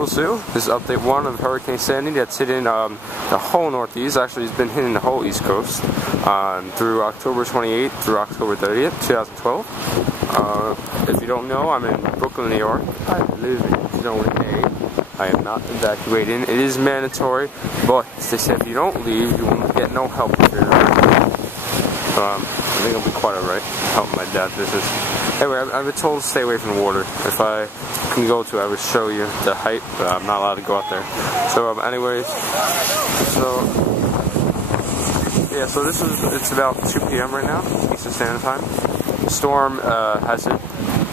Tools 2. This is update 1 of Hurricane Sandy that's hitting the whole Northeast. Actually, it's been hitting the whole East Coast through October 28th through October 30th, 2012. If you don't know, I'm in Brooklyn, New York. I live in Zone A. I am not evacuating. It is mandatory, but they said if you don't leave, you won't get no help if you're I think I'll be quite alright helping my dad's business. Anyway, I've been told to stay away from the water. If I can go to, I would show you the height, but I'm not allowed to go out there. So, anyways, yeah, so it's about 2 p.m. right now, Eastern Standard Time. The storm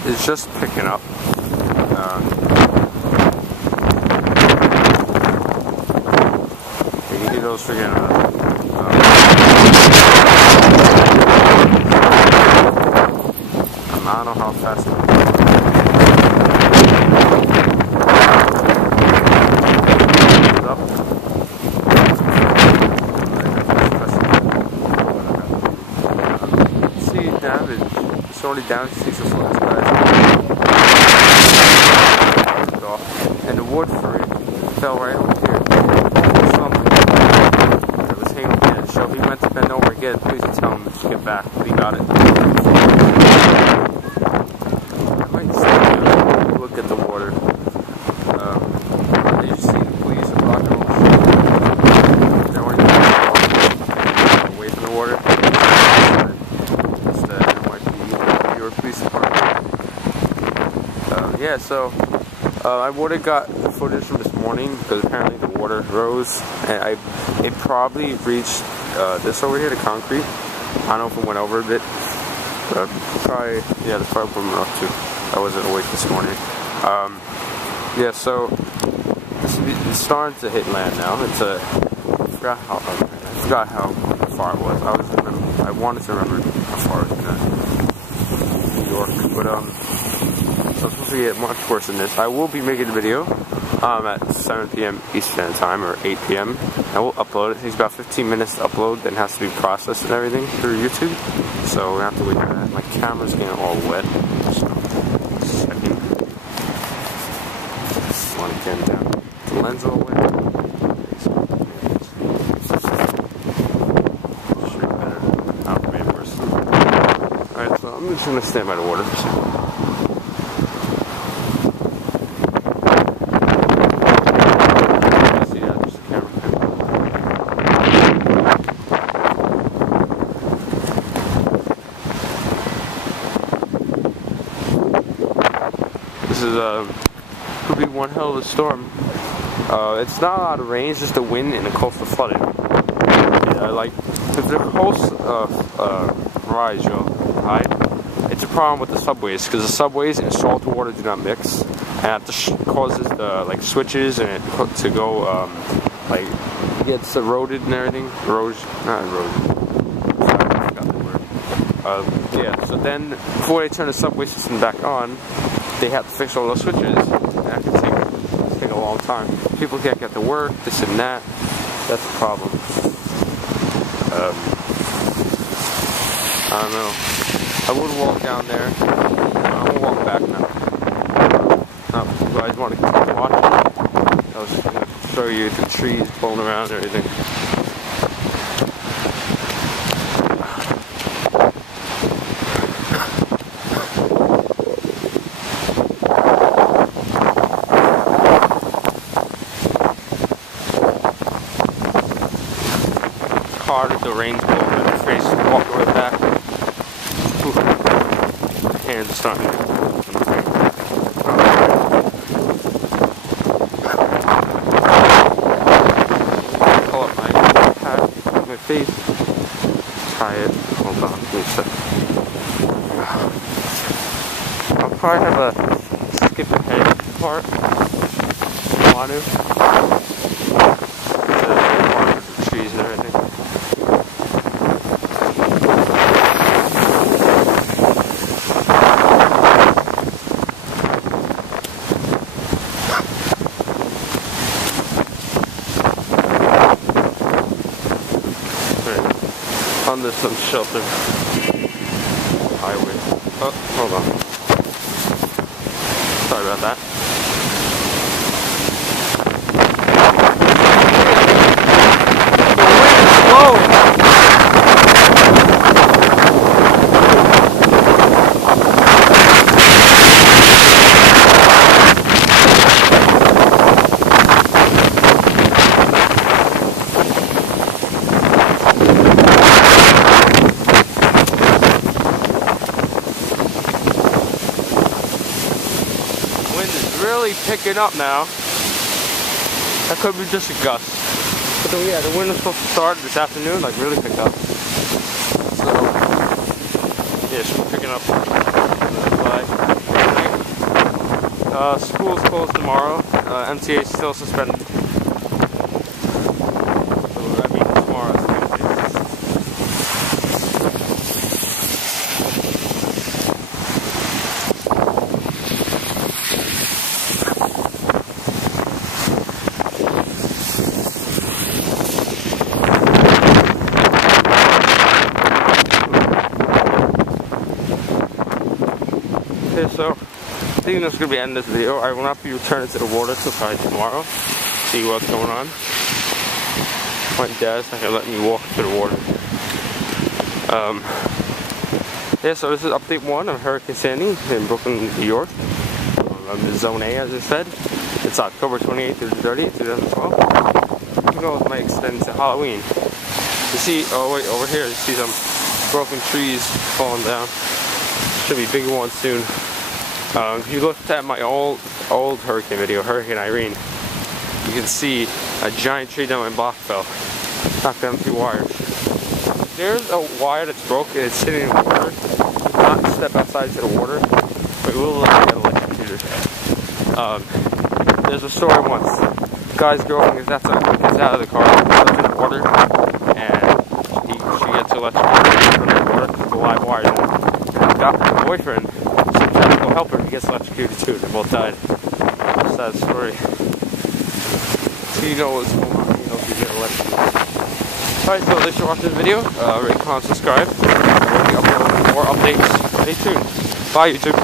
is just picking up. You can hear those freaking I don't know how fast it is. Up. See damage. It's already down to 6 or 4 guys. And the wood for it fell right over here. It was hanging there. So he went to bend over again. Please tell him to get back. He got it. Look at the water. You see the police are blocking all the shit. They're already away from the water. Instead, it might be your police department. Yeah, so I would have got the footage from this morning because apparently the water rose, and it probably reached this over here, the concrete. I don't know if it went over a bit, but probably, yeah, the fire went up too. I wasn't awake this morning. Yeah, so it's starting to hit land now. I forgot how far it was. I wanted to remember how far it was in New York, but it's supposed to get much worse than this. I will be making a video at 7 p.m. Eastern Time or 8 p.m. I will upload it. It takes about 15 minutes to upload, then it has to be processed and everything through YouTube. So we're gonna have to wait for that. My camera's getting all wet. So. Down. The lens all wet. Alright, so I'm just going to stand by the water for a second. See that? Just the camera. This is could be one hell of a storm. It's not a lot of rain, it's just the wind and the coastal flooding. Like, if the coast rise real high, it's a problem with the subways, because the subways and salt water do not mix, and that causes like switches and it to go like it gets eroded and everything. Not eroded. Sorry, I forgot the word. Yeah. So then, before they turn the subway system back on, they have to fix all those switches. That could take a long time. People can't get to work, this and that. That's the problem. I don't know. I would walk down there. I'm gonna walk back now. If you guys want to keep watching, I was just gonna show you the trees blowing around and everything. Hard as the rain's blowing in the face, walk right back. Ooh. My hands are starting to pull up my pad, my face, tie it. Hold on, give me a sec. I'll probably have a skip ahead part if you want to. The trees and everything. Under some shelter highway. Oh, hold on. Sorry about that. really picking up now. That could be just a gust. But yeah, the wind is supposed to start this afternoon, like really pick up. So, yeah, it's picking up. School's closed tomorrow. MTA is still suspended. So that means tomorrow is Tuesday. Okay, so I think that's going to be the end of this video. I will not be returning to the water until probably tomorrow. See what's going on. My dad's not going to let me walk to the water. Yeah, so this is update 1 of Hurricane Sandy in Brooklyn, New York. I'm in Zone A, as I said. It's October 28th through the 30th, 2012. Who knows, it might extend to Halloween. You see, oh wait, over here, you see some broken trees falling down. Should be bigger ones soon. If you looked at my old hurricane video, Hurricane Irene, you can see a giant tree down my block fell. Knocked down 2 wires. There's a wire that's broken, it's sitting in the water. Do not step outside to the water, but we will let you get electrocuted. There's a story once. The guy's girlfriend gets out of the car, goes in the water, and she gets electrocuted from the water because the live wire. Her boyfriend, so tries to go help her, he gets electrocuted too. They both died. Sad story. So you know what's going on, you know if you get electrocuted. Alright, so thanks for watching this video. Rate, comment, subscribe. We'll be uploading more updates. Stay tuned. Bye, YouTube.